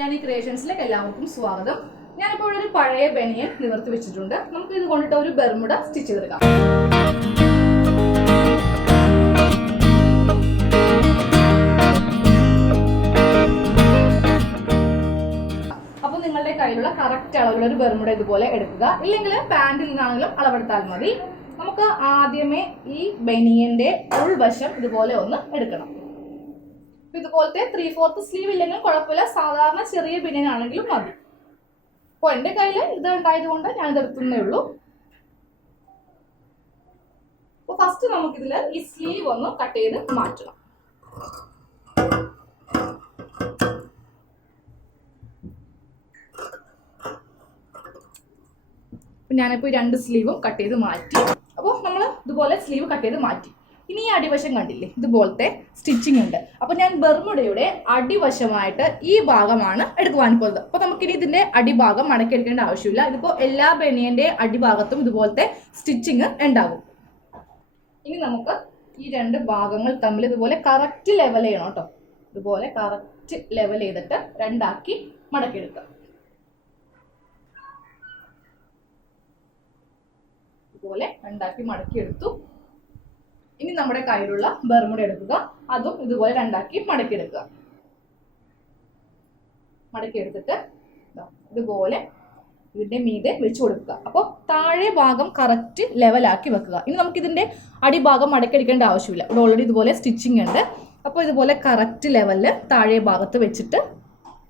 ബനിയാനി ക്രിയേഷൻസിലേക്ക് എല്ലാവർക്കും സ്വാഗതം. ഞാനിപ്പോൾ ഒരു പഴയ ബനിയൻ നിവർത്തി വെച്ചിട്ടുണ്ട്. നമുക്ക് ഇത് കൊണ്ടിട്ട് ഒരു ബെർമുഡ സ്റ്റിച്ച് ചെയ്തെടുക്കാം. അപ്പോൾ നിങ്ങളുടെ കയ്യിലുള്ള കറക്റ്റ് അളവിലുള്ള ഒരു ബെർമുഡ ഇതുപോലെ എടുക്കുക. ഇല്ലെങ്കിൽ പാൻറ്റിൽ നിന്നാണെങ്കിലും അളവെടുത്താൽ മതി. നമുക്ക് ആദ്യമേ ഈ ബനിയന്റെ ഉൾവശം ഇതുപോലെ ഒന്ന് എടുക്കണം. ഇതുപോലത്തെ 3/4 സ്ലീവ് ഇല്ലെങ്കിലും കുഴപ്പമില്ല, സാധാരണ ചെറിയ ബനിയൻ ആണെങ്കിലും മതി. അപ്പോൾ എൻ്റെ കയ്യിൽ ഇത് ഉണ്ടായതുകൊണ്ട് ഞാനിത് എടുക്കുന്നേ ഉള്ളൂ. അപ്പോൾ ഫസ്റ്റ് നമുക്കിതിൽ ഈ സ്ലീവ് ഒന്ന് കട്ട് ചെയ്ത് മാറ്റണം. ഞാനിപ്പോൾ 2 സ്ലീവും കട്ട് ചെയ്ത് മാറ്റി. അപ്പോൾ നമ്മൾ ഇതുപോലെ സ്ലീവ് കട്ട് ചെയ്ത് മാറ്റി. ഇനി ഈ അടിവശം കണ്ടില്ലേ, ഇതുപോലത്തെ സ്റ്റിച്ചിങ് ഉണ്ട്. അപ്പോൾ ഞാൻ ബെർമുഡയുടെ അടിവശമായിട്ട് ഈ ഭാഗമാണ് എടുക്കുവാൻ പോകുന്നത്. അപ്പോൾ നമുക്കിനി ഇതിന്റെ അടിഭാഗം മടക്കി എടുക്കേണ്ട ആവശ്യമില്ല. ഇതിപ്പോൾ എല്ലാ ബനിയന്റെ അടിഭാഗത്തും ഇതുപോലത്തെ സ്റ്റിച്ചിങ് ഉണ്ടാകും. ഇനി നമുക്ക് ഈ 2 ഭാഗങ്ങൾ തമ്മിൽ ഇതുപോലെ കറക്റ്റ് ലെവൽ ചെയ്യണം കേട്ടോ. ഇതുപോലെ കറക്റ്റ് ലെവൽ ചെയ്തിട്ട് രണ്ടാക്കി മടക്കിയെടുക്കാം. ഇതുപോലെ രണ്ടാക്കി മടക്കിയെടുത്തു. ഇനി നമ്മുടെ കയ്യിലുള്ള ബെർമുഡ എടുക്കുക, അതും ഇതുപോലെ രണ്ടാക്കി മടക്കിയെടുക്കുക. മടക്കിയെടുത്തിട്ട് ഇതുപോലെ ഇതിന്റെ മീതെ വെച്ച് കൊടുക്കുക. അപ്പോൾ താഴെ ഭാഗം കറക്റ്റ് ലെവലാക്കി വെക്കുക. ഇനി നമുക്ക് ഇതിന്റെ അടിഭാഗം മടക്കിയെടുക്കേണ്ട ആവശ്യമില്ല. ഇവിടെ ഓൾറെഡി ഇതുപോലെ സ്റ്റിച്ചിങ് ഉണ്ട്. അപ്പോൾ ഇതുപോലെ കറക്റ്റ് ലെവലിൽ താഴെ ഭാഗത്ത് വെച്ചിട്ട്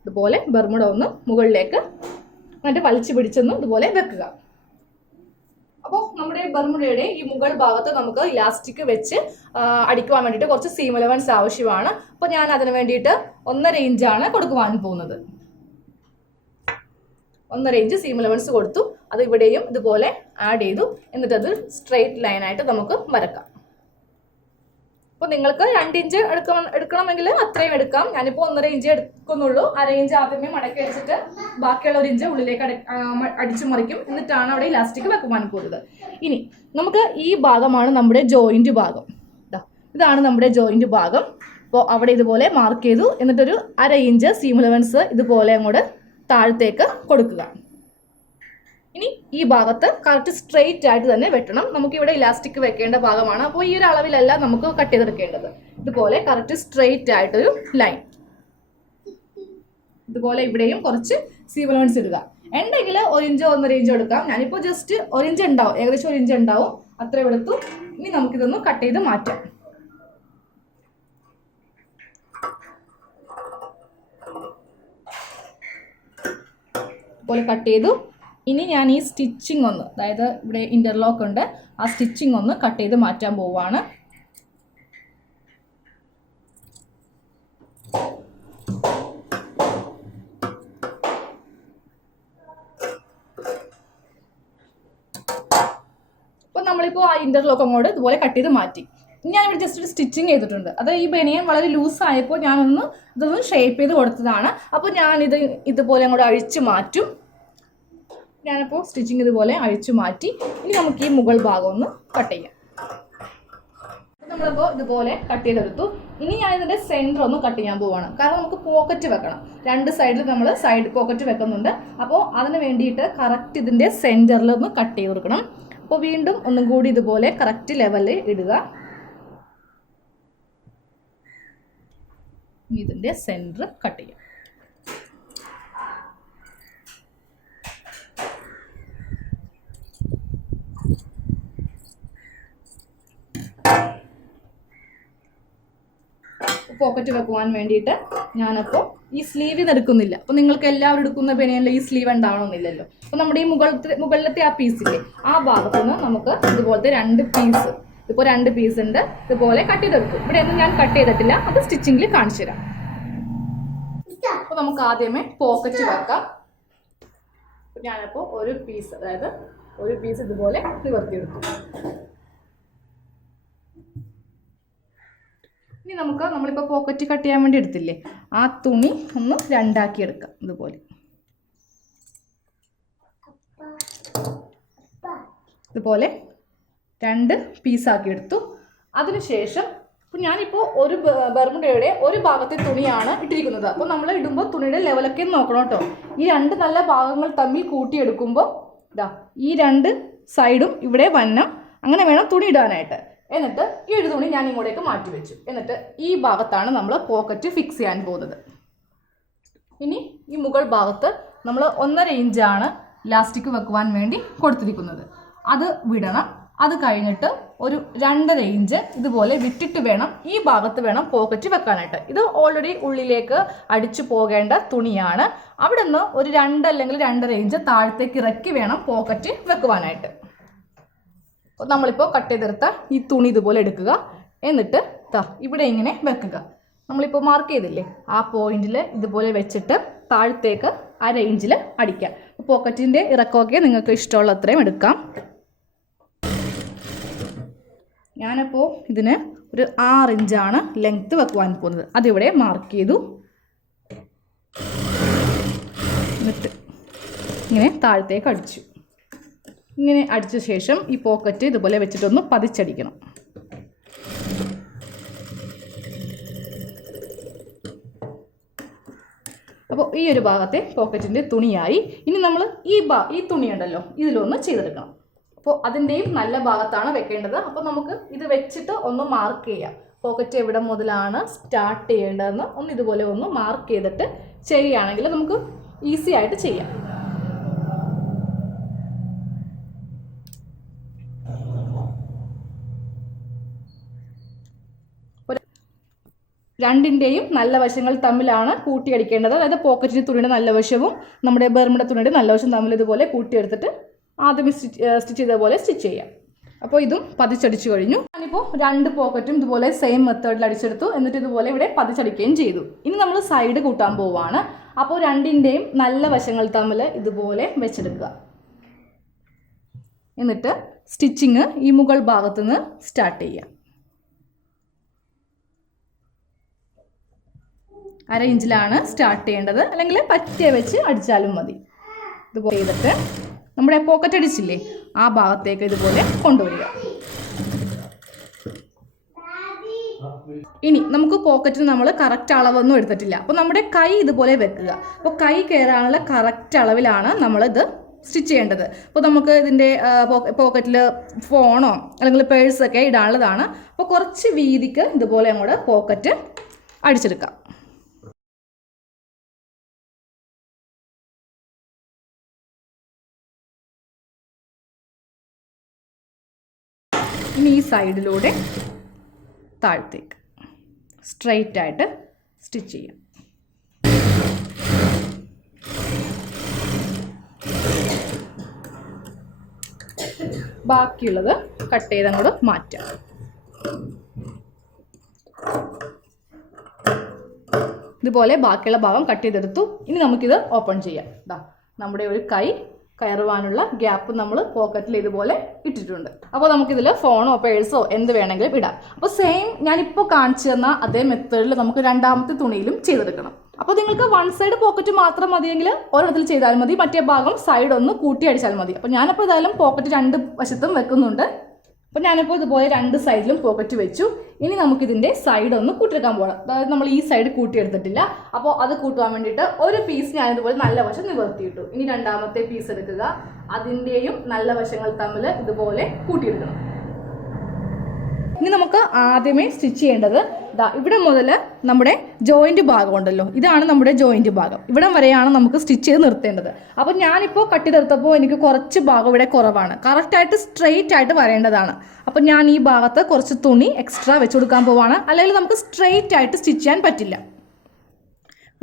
ഇതുപോലെ ബെർമുഡ ഒന്ന് മുകളിലേക്ക് എന്നിട്ട് വലിച്ചു പിടിച്ചൊന്ന് ഇതുപോലെ വെക്കുക. അപ്പോൾ നമ്മുടെ ബെർമുഡയുടെ ഈ മുകൾ ഭാഗത്ത് നമുക്ക് ഇലാസ്റ്റിക് വെച്ച് അടിക്കുവാൻ വേണ്ടിയിട്ട് കുറച്ച് സീം അലവൻസ് ആവശ്യമാണ്. അപ്പോൾ ഞാൻ അതിന് വേണ്ടിയിട്ട് 1.5 ഇഞ്ചാണ് കൊടുക്കുവാൻ പോകുന്നത്. 1.5 ഇഞ്ച് സീം അലവൻസ് കൊടുത്തു. അത് ഇവിടെയും ഇതുപോലെ ആഡ് ചെയ്തു. എന്നിട്ട് അത് സ്ട്രെയിറ്റ് ലൈനായിട്ട് നമുക്ക് വരക്കാം. അപ്പോൾ നിങ്ങൾക്ക് 2 ഇഞ്ച് എടുക്കണമെങ്കിൽ അത്രയും എടുക്കാം. ഞാനിപ്പോൾ 1.5 ഇഞ്ച് എടുക്കുന്നുള്ളൂ. 1/2 ഇഞ്ച് ആദ്യമേ മടക്കി വെച്ചിട്ട് ബാക്കിയുള്ള 1 ഇഞ്ച് ഉള്ളിലേക്ക് അടിച്ചു മറിക്കും. എന്നിട്ടാണ് അവിടെ ഇലാസ്റ്റിക് വെക്കുവാൻ പോകുന്നത്. ഇനി നമുക്ക് ഈ ഭാഗമാണ് നമ്മുടെ ജോയിന്റ് ഭാഗം. ഇതാണ് നമ്മുടെ ജോയിന്റ് ഭാഗം. അപ്പോൾ അവിടെ ഇതുപോലെ മാർക്ക് ചെയ്തു. എന്നിട്ടൊരു 1/2 ഇഞ്ച് സീം അലവൻസ് ഇതുപോലെ അങ്ങോട്ട് താഴത്തേക്ക് കൊടുക്കുക. ഇനി ഈ ഭാഗത്ത് കറക്റ്റ് സ്ട്രെയിറ്റ് ആയിട്ട് തന്നെ വെട്ടണം. നമുക്കിവിടെ ഇലാസ്റ്റിക് വെക്കേണ്ട ഭാഗമാണ്. അപ്പോൾ ഈ ഒരു അളവിലല്ല നമുക്ക് കട്ട് ചെയ്തെടുക്കേണ്ടത്. ഇതുപോലെ കറക്റ്റ് സ്ട്രെയിറ്റ് ആയിട്ടൊരു ലൈൻ. ഇതുപോലെ ഇവിടെയും കുറച്ച് സീം അലവൻസ് ഇടുക. ഉണ്ടെങ്കിൽ 1 ഇഞ്ചോ 1.5 ഇഞ്ചോ എടുക്കാം. ഞാനിപ്പോൾ ജസ്റ്റ് 1 ഇഞ്ച് ഉണ്ടാവും, ഏകദേശം 1 ഇഞ്ച് ഉണ്ടാവും. അത്രയും എടുത്തു. ഇനി നമുക്കിതൊന്ന് കട്ട് ചെയ്ത് മാറ്റാം. ഇതുപോലെ കട്ട് ചെയ്തു. ഇനി ഞാൻ ഈ സ്റ്റിച്ചിങ് ഒന്ന്, അതായത് ഇവിടെ ഇന്റർലോക്ക് ഉണ്ട്, ആ സ്റ്റിച്ചിങ് ഒന്ന് കട്ട് ചെയ്ത് മാറ്റാൻ പോവുകയാണ്. അപ്പോൾ നമ്മളിപ്പോൾ ആ ഇന്റർലോക്ക് അങ്ങോട്ട് ഇതുപോലെ കട്ട് ചെയ്ത് മാറ്റി. ഞാനിവിടെ ജസ്റ്റ് ഒരു സ്റ്റിച്ചിങ് ചെയ്തിട്ടുണ്ട്. അത് ഈ ബനിയൻ വളരെ ലൂസ് ആയപ്പോൾ ഇതൊന്ന് ഷേപ്പ് ചെയ്ത് കൊടുത്തതാണ്. അപ്പോൾ ഞാനിത് ഇതുപോലെ അങ്ങോട്ട് അഴിച്ച് മാറ്റും. ഞാനിപ്പോൾ സ്റ്റിച്ചിങ് ഇതുപോലെ അഴിച്ചു മാറ്റി. ഇനി നമുക്ക് ഈ മുകൾ ഭാഗം ഒന്ന് കട്ട് ചെയ്യാം. നമ്മളിപ്പോൾ ഇതുപോലെ കട്ട് ചെയ്തെടുത്തു. ഇനി ഞാൻ ഇതിൻ്റെ സെൻറ്റർ ഒന്ന് കട്ട് ചെയ്യാൻ പോവുകയാണ്. കാരണം നമുക്ക് പോക്കറ്റ് വെക്കണം. 2 സൈഡിൽ നമ്മൾ സൈഡ് പോക്കറ്റ് വെക്കുന്നുണ്ട്. അപ്പോൾ അതിന് വേണ്ടിയിട്ട് കറക്റ്റ് ഇതിൻ്റെ സെൻറ്ററിൽ ഒന്ന് കട്ട് ചെയ്ത് കൊടുക്കണം. അപ്പോൾ വീണ്ടും ഒന്നും കൂടി ഇതുപോലെ കറക്റ്റ് ലെവലിൽ ഇടുക. ഇതിൻ്റെ സെൻറ്റർ കട്ട് ചെയ്യാം. പോക്കറ്റ് വെക്കുവാൻ വേണ്ടിയിട്ട് ഞാനപ്പോൾ ഈ സ്ലീവ് എടുക്കുന്നില്ല. അപ്പോൾ നിങ്ങൾക്ക് എല്ലാവരും എടുക്കുന്ന ബനിയനിൽ ഈ സ്ലീവ് ഉണ്ടാവണമെന്നില്ലല്ലോ. അപ്പോൾ നമ്മുടെ ഈ മുകളിലത്തെ ആ പീസില്ലേ, ആ ഭാഗത്തുനിന്ന് നമുക്ക് ഇതുപോലത്തെ 2 പീസ്, ഇപ്പോൾ 2 പീസ് ഉണ്ട്, ഇതുപോലെ കട്ട് ചെയ്തെടുക്കും. ഇവിടെ ഒന്നും ഞാൻ കട്ട് ചെയ്തിട്ടില്ല, അത് സ്റ്റിച്ചിങ്ങിൽ കാണിച്ചു തരാം. അപ്പോൾ നമുക്ക് ആദ്യമേ പോക്കറ്റ് വെക്കാം. അപ്പോൾ ഞാനപ്പോൾ ഒരു പീസ്, അതായത് ഒരു പീസ് ഇതുപോലെ നിവർത്തിയെടുത്തു. ഇനി നമ്മളിപ്പോൾ പോക്കറ്റ് കട്ട് ചെയ്യാൻ വേണ്ടി എടുത്തില്ലേ, ആ തുണി ഒന്ന് 2 ആക്കി എടുക്കാം. ഇതുപോലെ 2 പീസാക്കി എടുത്തു. അതിനുശേഷം അപ്പോൾ ഞാനിപ്പോൾ ഒരു ബർമുഡയുടെ ഒരു ഭാഗത്തെ തുണിയാണ് ഇട്ടിരിക്കുന്നത്. അപ്പോൾ നമ്മൾ ഇടുമ്പോൾ തുണിയുടെ ലെവലൊക്കെ നോക്കണം കേട്ടോ. ഈ രണ്ട് നല്ല ഭാഗങ്ങൾ തമ്മിൽ കൂട്ടിയെടുക്കുമ്പോൾ ഇതാ ഈ രണ്ട് സൈഡും ഇവിടെ വന്നം, അങ്ങനെ വേണം തുണി ഇടാനായിട്ട്. എന്നിട്ട് ഈ ഒരു തുണി ഞാൻ ഇങ്ങോട്ടേക്ക് മാറ്റി വെച്ചു. എന്നിട്ട് ഈ ഭാഗത്താണ് നമ്മൾ പോക്കറ്റ് ഫിക്സ് ചെയ്യാൻ പോകുന്നത്. ഇനി ഈ മുകൾ ഭാഗത്ത് നമ്മൾ 1.5 ഇഞ്ചാണ് ഇലാസ്റ്റിക് വെക്കുവാൻ വേണ്ടി കൊടുത്തിരിക്കുന്നത്. അത് വിടണം. അത് കഴിഞ്ഞിട്ട് ഒരു 2.5 ഇഞ്ച് ഇതുപോലെ വിട്ടിട്ട് വേണം ഈ ഭാഗത്ത് വേണം പോക്കറ്റ് വെക്കാനായിട്ട്. ഇത് ഓൾറെഡി ഉള്ളിലേക്ക് അടിച്ചു പോകേണ്ട തുണിയാണ്. അവിടെ നിന്ന് ഒരു 2 അല്ലെങ്കിൽ 2.5 ഇഞ്ച് താഴത്തേക്ക് ഇറക്കി വേണം പോക്കറ്റ് വെക്കുവാനായിട്ട്. നമ്മളിപ്പോൾ കട്ട് ചെയ്തെടുത്ത ഈ തുണി ഇതുപോലെ എടുക്കുക. എന്നിട്ട് ഇവിടെ ഇങ്ങനെ വെക്കുക. നമ്മളിപ്പോൾ മാർക്ക് ചെയ്തില്ലേ, ആ പോയിന്റിൽ ഇതുപോലെ വെച്ചിട്ട് താഴത്തേക്ക് 1/2 ഇഞ്ചിൽ അടിക്കുക. പോക്കറ്റിൻ്റെ ഇറക്കമൊക്കെ നിങ്ങൾക്ക് ഇഷ്ടമുള്ള അത്രയും എടുക്കാം. ഞാനപ്പോൾ ഇതിന് ഒരു 6 ഇഞ്ചാണ് ലെങ്ത്ത് വെക്കുവാൻ പോകുന്നത്. അതിവിടെ മാർക്ക് ചെയ്തു. എന്നിട്ട് ഇങ്ങനെ താഴത്തേക്ക് അടിച്ചു. ഇങ്ങനെ അടിച്ച ശേഷം ഈ പോക്കറ്റ് ഇതുപോലെ വെച്ചിട്ടൊന്ന് പതിച്ചടിക്കണം. അപ്പോൾ ഈ ഒരു ഭാഗത്തെ പോക്കറ്റിൻ്റെ തുണിയായി. ഇനി നമ്മൾ ഈ തുണി ഉണ്ടല്ലോ ഇതിലൊന്ന് ചെയ്തെടുക്കണം. അപ്പോൾ അതിൻ്റെയും നല്ല ഭാഗത്താണ് വെക്കേണ്ടത്. അപ്പോൾ നമുക്ക് ഇത് വെച്ചിട്ട് ഒന്ന് മാർക്ക് ചെയ്യാം. പോക്കറ്റ് എവിടെ മുതലാണ് സ്റ്റാർട്ട് ചെയ്യേണ്ടതെന്ന് ഒന്ന് ഇതുപോലെ ഒന്ന് മാർക്ക് ചെയ്തിട്ട് ചെയ്യുകയാണെങ്കിൽ നമുക്ക് ഈസി ആയിട്ട് ചെയ്യാം. രണ്ടിൻ്റെയും നല്ല വശങ്ങൾ തമ്മിലാണ് കൂട്ടിയടിക്കേണ്ടത്. അതായത് പോക്കറ്റിൻ്റെ തുണിയുടെ നല്ല വശവും നമ്മുടെ ബർമുഡ തുണിയുടെ നല്ല വശം തമ്മിൽ ഇതുപോലെ കൂട്ടിയെടുത്തിട്ട് ആദ്യം സ്റ്റിച്ച് ചെയ്ത പോലെ സ്റ്റിച്ച് ചെയ്യാം. അപ്പോൾ ഇതും പതിച്ചടിച്ചു കഴിഞ്ഞു. ഞാനിപ്പോൾ 2 പോക്കറ്റും ഇതുപോലെ സെയിം മെത്തേഡിൽ അടിച്ചെടുത്തു. എന്നിട്ട് ഇതുപോലെ ഇവിടെ പതിച്ചടിക്കുകയും ചെയ്തു. ഇനി നമ്മൾ സൈഡ് കൂട്ടാൻ പോവുകയാണ്. അപ്പോൾ രണ്ടിൻ്റെയും നല്ല വശങ്ങൾ തമ്മിൽ ഇതുപോലെ വെച്ചെടുക്കുക. എന്നിട്ട് സ്റ്റിച്ചിങ് ഈ മുകൾ ഭാഗത്തു നിന്ന് സ്റ്റാർട്ട് ചെയ്യുക. 1/2 ഇഞ്ചിലാണ് സ്റ്റാർട്ട് ചെയ്യേണ്ടത്, അല്ലെങ്കിൽ പറ്റിയ വെച്ച് അടിച്ചാലും മതി. ഇതുപോലെ ചെയ്തിട്ട് നമ്മുടെ പോക്കറ്റ് അടിച്ചില്ലേ ആ ഭാഗത്തേക്ക് ഇതുപോലെ കൊണ്ടുവരിക. ഇനി നമുക്ക് പോക്കറ്റിന് നമ്മൾ കറക്റ്റ് അളവൊന്നും എടുത്തിട്ടില്ല. അപ്പോൾ നമ്മുടെ കൈ ഇതുപോലെ വെക്കുക. അപ്പോൾ കൈ കയറാനുള്ള കറക്റ്റ് അളവിലാണ് നമ്മളിത് സ്റ്റിച്ച് ചെയ്യേണ്ടത്. അപ്പോൾ നമുക്ക് ഇതിൻ്റെ പോക്കറ്റിൽ ഫോണോ അല്ലെങ്കിൽ പേഴ്സൊക്കെ ഇടാനുള്ളതാണ്. അപ്പോൾ കുറച്ച് വീതിക്ക് ഇതുപോലെ അങ്ങോട്ട് പോക്കറ്റ് അടിച്ചെടുക്കാം. ഇനി ഈ സൈഡിലൂടെ താഴത്തേക്ക് സ്ട്രെയിറ്റ് ആയിട്ട് സ്റ്റിച്ച് ചെയ്യാം. ബാക്കിയുള്ളത് കട്ട് ചെയ്തങ്ങോട്ട് മാറ്റാം. ഇതുപോലെ ബാക്കിയുള്ള ഭാഗം കട്ട് ചെയ്തെടുത്തു. ഇനി നമുക്കിത് ഓപ്പൺ ചെയ്യാം. നമ്മുടെ ഒരു കൈ കയറുവാനുള്ള ഗ്യാപ്പ് നമ്മൾ പോക്കറ്റിൽ ഇതുപോലെ ഇട്ടിട്ടുണ്ട്. അപ്പോൾ നമുക്കിതിൽ ഫോണോ പേഴ്സോ എന്ത് വേണമെങ്കിലും ഇടാം. അപ്പോൾ സെയിം ഞാനിപ്പോൾ കാണിച്ചു തന്ന അതേ മെത്തേഡിൽ നമുക്ക് രണ്ടാമത്തെ തുണിയിലും ചെയ്തെടുക്കണം. അപ്പോൾ നിങ്ങൾക്ക് 1 സൈഡ് പോക്കറ്റ് മാത്രം മതിയെങ്കിൽ ഒരെണ്ണത്തിൽ ചെയ്താൽ മതി, മറ്റേ ഭാഗം സൈഡ് ഒന്ന് കൂട്ടി അടിച്ചാൽ മതി. അപ്പോൾ ഞാനിപ്പോൾ ഏതായാലും പോക്കറ്റ് 2 വശത്തും വെക്കുന്നുണ്ട്. അപ്പോൾ ഞാനിപ്പോൾ ഇതുപോലെ 2 സൈഡിലും പോക്കറ്റ് വെച്ചു. ഇനി നമുക്കിതിൻ്റെ സൈഡ് ഒന്ന് കൂട്ടിയെടുക്കാൻ പോകണം. അതായത് നമ്മൾ ഈ സൈഡ് കൂട്ടിയെടുത്തിട്ടില്ല. അപ്പോൾ അത് കൂട്ടുവാൻ വേണ്ടിയിട്ട് ഒരു പീസ് ഞാനിതുപോലെ നല്ല വശം നിവർത്തിയിട്ടു. ഇനി രണ്ടാമത്തെ പീസ് എടുക്കുക. അതിൻ്റെയും നല്ല വശങ്ങൾ തമ്മിൽ ഇതുപോലെ കൂട്ടിയെടുക്കണം. ഇനി നമുക്ക് ആദ്യമേ സ്റ്റിച്ച് ചെയ്യേണ്ടത് ഇവിടെ മുതൽ നമ്മുടെ ജോയിൻറ്റ് ഭാഗം ഉണ്ടല്ലോ, ഇതാണ് നമ്മുടെ ജോയിൻറ്റ് ഭാഗം. ഇവിടം വരെയാണ് നമുക്ക് സ്റ്റിച്ച് ചെയ്ത് നിർത്തേണ്ടത്. അപ്പോൾ ഞാനിപ്പോൾ കട്ട് ചെയ്തെടുത്തപ്പോൾ എനിക്ക് കുറച്ച് ഭാഗം ഇവിടെ കുറവാണ്. കറക്റ്റായിട്ട് സ്ട്രെയിറ്റ് ആയിട്ട് വരേണ്ടതാണ്. അപ്പോൾ ഞാൻ ഈ ഭാഗത്ത് കുറച്ച് തുണി എക്സ്ട്രാ വെച്ച് കൊടുക്കാൻ പോവാണ്. അല്ലെങ്കിൽ നമുക്ക് സ്ട്രെയിറ്റ് ആയിട്ട് സ്റ്റിച്ച് ചെയ്യാൻ പറ്റില്ല.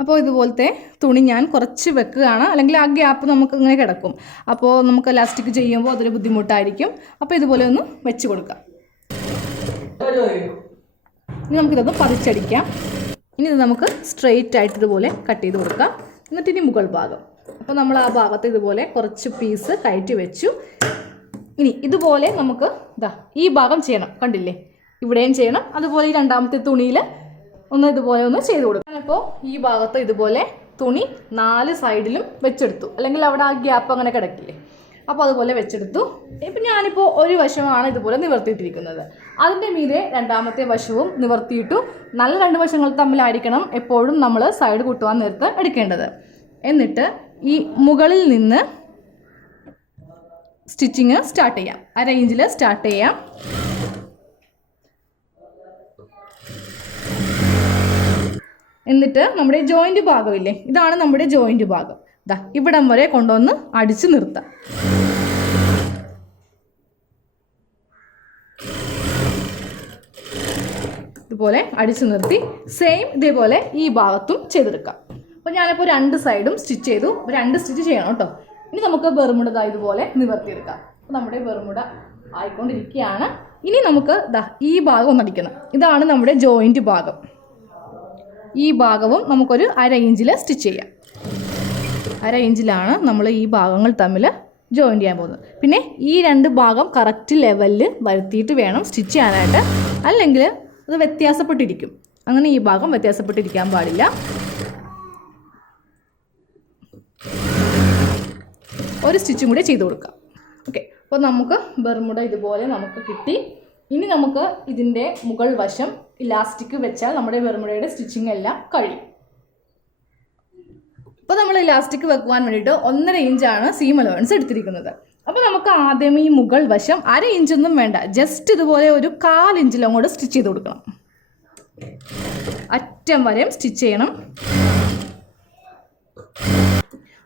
അപ്പോൾ ഇതുപോലത്തെ തുണി ഞാൻ കുറച്ച് വെക്കുകയാണ്, അല്ലെങ്കിൽ ആ ഗ്യാപ്പ് നമുക്ക് ഇങ്ങനെ കിടക്കും. അപ്പോൾ നമുക്ക് ഇലാസ്റ്റിക് ചെയ്യുമ്പോൾ അതൊരു ബുദ്ധിമുട്ടായിരിക്കും. അപ്പോൾ ഇതുപോലെ ഒന്ന് വെച്ച് കൊടുക്കാം. ഇനി നമുക്കിതൊന്ന് പതിച്ചടിക്കാം. ഇനി ഇത് നമുക്ക് സ്ട്രെയിറ്റ് ആയിട്ട് ഇതുപോലെ കട്ട് ചെയ്ത് കൊടുക്കാം. എന്നിട്ട് ഇനി മുകൾ ഭാഗം, അപ്പോൾ നമ്മൾ ആ ഭാഗത്ത് ഇതുപോലെ കുറച്ച് പീസ് കയറ്റി വെച്ചു. ഇനി ഇതുപോലെ നമുക്ക് ഈ ഭാഗം ചെയ്യണം. കണ്ടില്ലേ, ഇവിടെയും ചെയ്യണം. അതുപോലെ ഈ രണ്ടാമത്തെ തുണിയിൽ ഒന്ന് ഇതുപോലെ ഒന്ന് ചെയ്ത് കൊടുക്കാം. ഞാനിപ്പോൾ ഈ ഭാഗത്ത് ഇതുപോലെ തുണി 4 സൈഡിലും വെച്ചെടുത്തു, അല്ലെങ്കിൽ അവിടെ ആ ഗ്യാപ്പ് അങ്ങനെ കിടക്കില്ലേ. അപ്പോൾ അതുപോലെ വെച്ചെടുത്തു. ഇപ്പം ഞാനിപ്പോൾ ഒരു വശമാണ് ഇതുപോലെ നിവർത്തിയിട്ടിരിക്കുന്നത്. അതിൻ്റെ മീതെ രണ്ടാമത്തെ വശവും നിവർത്തിയിട്ടു. നല്ല രണ്ട് വശങ്ങൾ തമ്മിലായിരിക്കണം എപ്പോഴും നമ്മൾ സൈഡ് കുട്ടുവാൻ നേരത്ത് എടുക്കേണ്ടത്. എന്നിട്ട് ഈ മുകളിൽ നിന്ന് സ്റ്റിച്ചിങ് സ്റ്റാർട്ട് ചെയ്യാം. ആ റേഞ്ചിൽ സ്റ്റാർട്ട് ചെയ്യാം. എന്നിട്ട് നമ്മുടെ ജോയിൻറ്റ് ഭാഗമില്ലേ, ഇതാണ് നമ്മുടെ ജോയിൻറ്റ് ഭാഗം. ദാ ഇവിടം വരെ കൊണ്ടുവന്ന് അടിച്ച് നിർത്താം. ഇതുപോലെ അടിച്ചു നിർത്തി സെയിം ഇതേപോലെ ഈ ഭാഗത്തും ചെയ്തെടുക്കാം. അപ്പോൾ ഞാനിപ്പോൾ രണ്ട് സൈഡും സ്റ്റിച്ച് ചെയ്തു. 2 സ്റ്റിച്ച് ചെയ്യണം കേട്ടോ. ഇനി നമുക്ക് ബെർമുഡ ഇതുപോലെ നിവർത്തിയെടുക്കാം. അപ്പോൾ നമ്മുടെ ബെർമുഡ ആയിക്കൊണ്ടിരിക്കുകയാണ്. ഇനി നമുക്ക് ദാ ഈ ഭാഗം ഒന്ന് അടിക്കണം. ഇതാണ് നമ്മുടെ ജോയിൻറ്റ് ഭാഗം. ഈ ഭാഗവും നമുക്കൊരു 1/2 ഇഞ്ചിൽ സ്റ്റിച്ച് ചെയ്യാം. 1/2 ഇഞ്ചിലാണ് നമ്മൾ ഈ ഭാഗങ്ങൾ തമ്മിൽ ജോയിൻ ചെയ്യാൻ പോകുന്നത്. പിന്നെ ഈ 2 ഭാഗം കറക്റ്റ് ലെവലിൽ വരുത്തിയിട്ട് വേണം സ്റ്റിച്ച് ചെയ്യാനായിട്ട്, അല്ലെങ്കിൽ അത് വ്യത്യാസപ്പെട്ടിരിക്കും. അങ്ങനെ ഈ ഭാഗം വ്യത്യാസപ്പെട്ടിരിക്കാൻ പാടില്ല. ഒരു സ്റ്റിച്ചും കൂടി ചെയ്ത് കൊടുക്കാം. ഓക്കെ, അപ്പോൾ നമുക്ക് ബെർമുഡ ഇതുപോലെ നമുക്ക് കിട്ടി. ഇനി നമുക്ക് ഇതിൻ്റെ മുകൾ വശം ഇലാസ്റ്റിക് വെച്ചാൽ നമ്മുടെ ബെർമുഡയുടെ സ്റ്റിച്ചിങ് എല്ലാം കഴിയും. അപ്പോൾ നമ്മൾ ഇലാസ്റ്റിക് വെക്കുവാൻ വേണ്ടിയിട്ട് 1.5 ഇഞ്ചാണ് സീം അലവൻസ് എടുത്തിരിക്കുന്നത്. അപ്പോൾ നമുക്ക് ആദ്യം ഈ മുകൾ വശം 1/2 ഇഞ്ചൊന്നും വേണ്ട, ജസ്റ്റ് ഇതുപോലെ ഒരു 1/4 ഇഞ്ചിലും കൂടെ സ്റ്റിച്ച് ചെയ്ത് കൊടുക്കണം. അറ്റം വരെയും സ്റ്റിച്ച് ചെയ്യണം.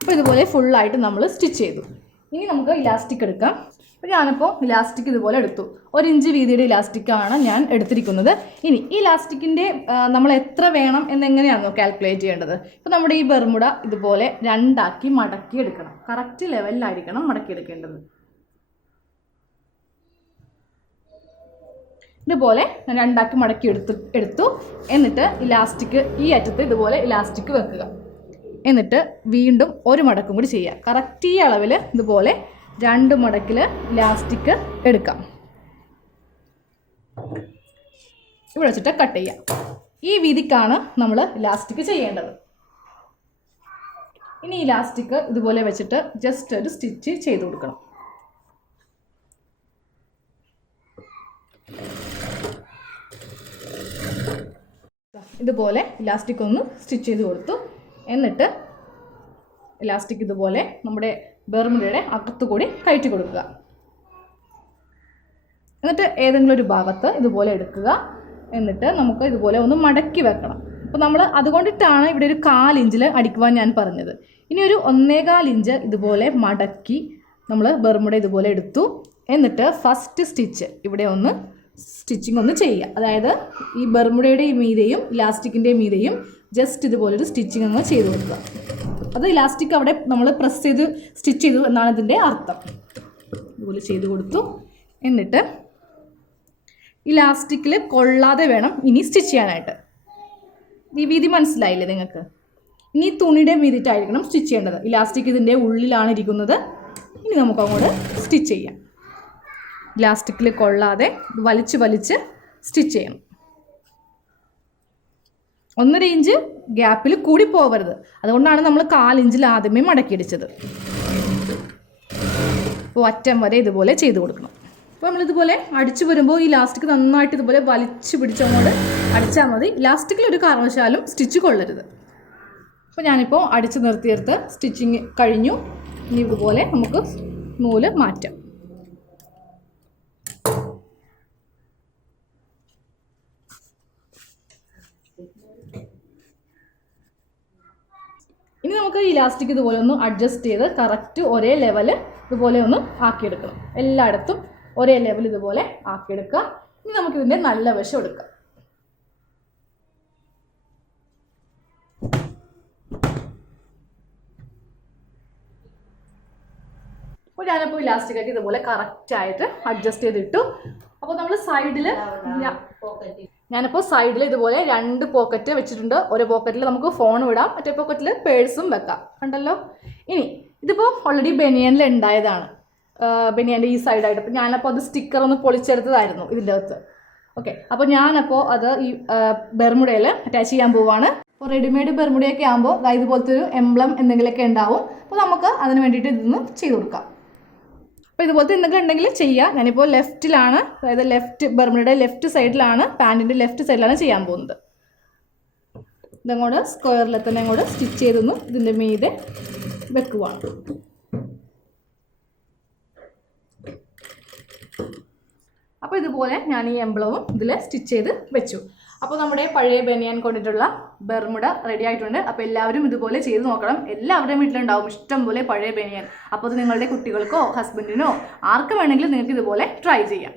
അപ്പോൾ ഇതുപോലെ ഫുള്ളായിട്ട് നമ്മൾ സ്റ്റിച്ച് ചെയ്തു. ഇനി നമുക്ക് ഇലാസ്റ്റിക് എടുക്കാം. അപ്പോൾ ഞാനിപ്പോൾ ഇലാസ്റ്റിക് ഇതുപോലെ എടുത്തു. 1 ഇഞ്ച് വീതിയുടെ ഇലാസ്റ്റിക്കാണ് ഞാൻ എടുത്തിരിക്കുന്നത്. ഇനി ഈ ഇലാസ്റ്റിക്കിൻ്റെ നമ്മൾ എത്ര വേണം എന്നെങ്ങനെയാണോ കാൽക്കുലേറ്റ് ചെയ്യേണ്ടത്. ഇപ്പോൾ നമ്മുടെ ഈ ബെർമുഡ ഇതുപോലെ 2ആക്കി മടക്കി എടുക്കണം. കറക്റ്റ് ലെവലിലായിരിക്കണം മടക്കിയെടുക്കേണ്ടത്. ഇതുപോലെ 2ആക്കി മടക്കി എടുത്തു. എന്നിട്ട് ഇലാസ്റ്റിക് ഈ അറ്റത്ത് ഇതുപോലെ ഇലാസ്റ്റിക് വെക്കുക. എന്നിട്ട് വീണ്ടും ഒരു മടക്കും കൂടി ചെയ്യുക. കറക്റ്റ് ഈ അളവിൽ ഇതുപോലെ 2 മടക്കിൽ ഇലാസ്റ്റിക് എടുക്കാം. ഇവിടെ വെച്ചിട്ട് കട്ട് ചെയ്യാം. ഈ വീതിക്കാണ് നമ്മൾ ഇലാസ്റ്റിക് ചെയ്യേണ്ടത്. ഇനി ഇലാസ്റ്റിക് ഇതുപോലെ വെച്ചിട്ട് ജസ്റ്റ് ഒരു സ്റ്റിച്ച് ചെയ്ത് കൊടുക്കണം. ഇതുപോലെ ഇലാസ്റ്റിക് ഒന്ന് സ്റ്റിച്ച് ചെയ്ത് കൊടുത്തു. എന്നിട്ട് ഇലാസ്റ്റിക് ഇതുപോലെ നമ്മുടെ ബെർമുഡയുടെ അകത്തുകൂടി കയറ്റി കൊടുക്കുക. എന്നിട്ട് ഏതെങ്കിലും ഒരു ഭാഗത്ത് ഇതുപോലെ എടുക്കുക. എന്നിട്ട് നമുക്ക് ഇതുപോലെ ഒന്ന് മടക്കി വെക്കണം. അപ്പോൾ നമ്മൾ അതുകൊണ്ടിട്ടാണ് ഇവിടെ ഒരു 1/4 ഇഞ്ചിൽ അടിക്കുവാൻ ഞാൻ പറഞ്ഞത്. ഇനി ഒരു 1.25 ഇഞ്ച് ഇതുപോലെ മടക്കി നമ്മൾ ബെർമുഡ ഇതുപോലെ എടുത്തു. എന്നിട്ട് ഫസ്റ്റ് സ്റ്റിച്ച് ഇവിടെ ഒന്ന് സ്റ്റിച്ചിങ് ഒന്ന് ചെയ്യുക. അതായത് ഈ ബെർമുഡയുടെ മീതെയും ഇലാസ്റ്റിക്കിൻ്റെ മീതെയും ജസ്റ്റ് ഇതുപോലൊരു സ്റ്റിച്ചിങ് ഒന്ന് ചെയ്ത് കൊടുക്കുക. അത് ഇലാസ്റ്റിക് അവിടെ നമ്മൾ പ്രസ് ചെയ്ത് സ്റ്റിച്ച് ചെയ്തു എന്നാണ് ഇതിൻ്റെ അർത്ഥം. ഇതുപോലെ ചെയ്ത് കൊടുത്തു. എന്നിട്ട് ഇലാസ്റ്റിക്കിൽ കൊള്ളാതെ വേണം ഇനി സ്റ്റിച്ച് ചെയ്യാനായിട്ട്. ഈ വീതി മനസ്സിലായില്ലേ നിങ്ങൾക്ക്? ഇനി തുണിയുടെ വീതിയിട്ടായിരിക്കണം സ്റ്റിച്ച് ചെയ്യേണ്ടത്. ഇലാസ്റ്റിക് ഇതിൻ്റെ ഉള്ളിലാണ് ഇരിക്കുന്നത്. ഇനി നമുക്ക് അങ്ങോട്ട് സ്റ്റിച്ച് ചെയ്യാം. ഇലാസ്റ്റിക്കിൽ കൊള്ളാതെ വലിച്ച് സ്റ്റിച്ച് ചെയ്യണം. 1.5 ഇഞ്ച് ഗ്യാപ്പിൽ കൂടി പോകരുത്. അതുകൊണ്ടാണ് നമ്മൾ 1/4 ഇഞ്ചിൽ ആദ്യമേ മടക്കിയടിച്ചത്. അപ്പോൾ അറ്റം വരെ ഇതുപോലെ ചെയ്ത് കൊടുക്കണം. അപ്പോൾ നമ്മളിതുപോലെ അടിച്ചു വരുമ്പോൾ ഈ ഇലാസ്റ്റിക് നന്നായിട്ട് ഇതുപോലെ വലിച്ച് പിടിച്ചങ്ങോട്ട് അടിച്ചാൽ മതി. ഇലാസ്റ്റിക്കിൽ ഒരു കാരണവശാലും സ്റ്റിച്ച് കൊള്ളരുത്. അപ്പോൾ ഞാനിപ്പോൾ അടിച്ച് നിർത്തിയെടുത്ത് സ്റ്റിച്ചിങ് കഴിഞ്ഞു. ഇനി ഇതുപോലെ നമുക്ക് നൂല് മാറ്റാം. ഇനി നമുക്ക് ഇലാസ്റ്റിക് ഇതുപോലെ ഒന്ന് അഡ്ജസ്റ്റ് ചെയ്ത് കറക്റ്റ് ഒരേ ലെവല് ഇതുപോലെ ഒന്ന് ആക്കിയെടുക്കണം. എല്ലായിടത്തും ഒരേ ലെവൽ ഇതുപോലെ ആക്കിയെടുക്കുക. ഇനി നമുക്കിതിൻ്റെ നല്ല വശം എടുക്കാം. അപ്പോൾ ഞാനിപ്പോൾ ഇലാസ്റ്റിക്കൊക്കെ ഇതുപോലെ കറക്റ്റായിട്ട് അഡ്ജസ്റ്റ് ചെയ്തിട്ടു. അപ്പോൾ നമ്മൾ സൈഡിൽ ഞാനിപ്പോൾ സൈഡിൽ ഇതുപോലെ 2 പോക്കറ്റ് വെച്ചിട്ടുണ്ട്. ഒരു പോക്കറ്റിൽ നമുക്ക് ഫോൺ വിടാം, മറ്റേ പോക്കറ്റിൽ പേഴ്സും വെക്കാം. കണ്ടല്ലോ. ഇനി ഇതിപ്പോൾ ഓൾറെഡി ബനിയനിൽ ഉണ്ടായതാണ്, ബനിയൻ്റെ ഈ സൈഡായിട്ട്. അപ്പോൾ ഞാനപ്പോൾ അത് സ്റ്റിക്കർ ഒന്ന് പൊളിച്ചെടുത്തതായിരുന്നു ഇതിൻ്റെ അകത്ത്. ഓക്കെ, അപ്പോൾ ഞാനപ്പോൾ അത് ഈ ബെർമുഡയിൽ അറ്റാച്ച് ചെയ്യാൻ പോവുകയാണ്. അപ്പോൾ റെഡിമെയ്ഡ് ബെർമുഡയൊക്കെ ആകുമ്പോൾ ഇതുപോലത്തെ ഒരു എംബ്ലം എന്തെങ്കിലുമൊക്കെ ഉണ്ടാവും. അപ്പോൾ നമുക്ക് അതിന് വേണ്ടിയിട്ട് ഇതൊന്ന് ചെയ്ത് കൊടുക്കാം. അപ്പോൾ ഇതുപോലത്തെ എന്തൊക്കെ ഉണ്ടെങ്കിൽ ചെയ്യുക. ഞാനിപ്പോൾ ലെഫ്റ്റിലാണ്, അതായത് ബർമുഡയുടെ ലെഫ്റ്റ് സൈഡിലാണ്, പാൻറ്റിൻ്റെ ലെഫ്റ്റ് സൈഡിലാണ് ചെയ്യാൻ പോകുന്നത്. ഇതങ്ങോട്ട് സ്ക്വയറിൽ തന്നെ അങ്ങോട്ട് സ്റ്റിച്ച് ചെയ്തൊന്നും ഇതിൻ്റെ മീതെ വെക്കുവാണ്. അപ്പോൾ ഇതുപോലെ ഞാൻ ഈ എംബ്ലവും ഇതിൽ സ്റ്റിച്ച് ചെയ്ത് വെച്ചു. അപ്പോൾ നമ്മുടെ പഴയ ബനിയാൻ കൊണ്ടിട്ടുള്ള ബർമുഡ റെഡി ആയിട്ടുണ്ട്. അപ്പോൾ എല്ലാവരും ഇതുപോലെ ചെയ്ത് നോക്കണം. എല്ലാവരുടെയും വീട്ടിലുണ്ടാവും ഇഷ്ടം പോലെ പഴയ ബനിയാൻ. അപ്പോൾ അത് നിങ്ങളുടെ കുട്ടികൾക്കോ ഹസ്ബൻഡിനോ ആർക്കും വേണമെങ്കിലും നിങ്ങൾക്ക് ഇതുപോലെ ട്രൈ ചെയ്യാം.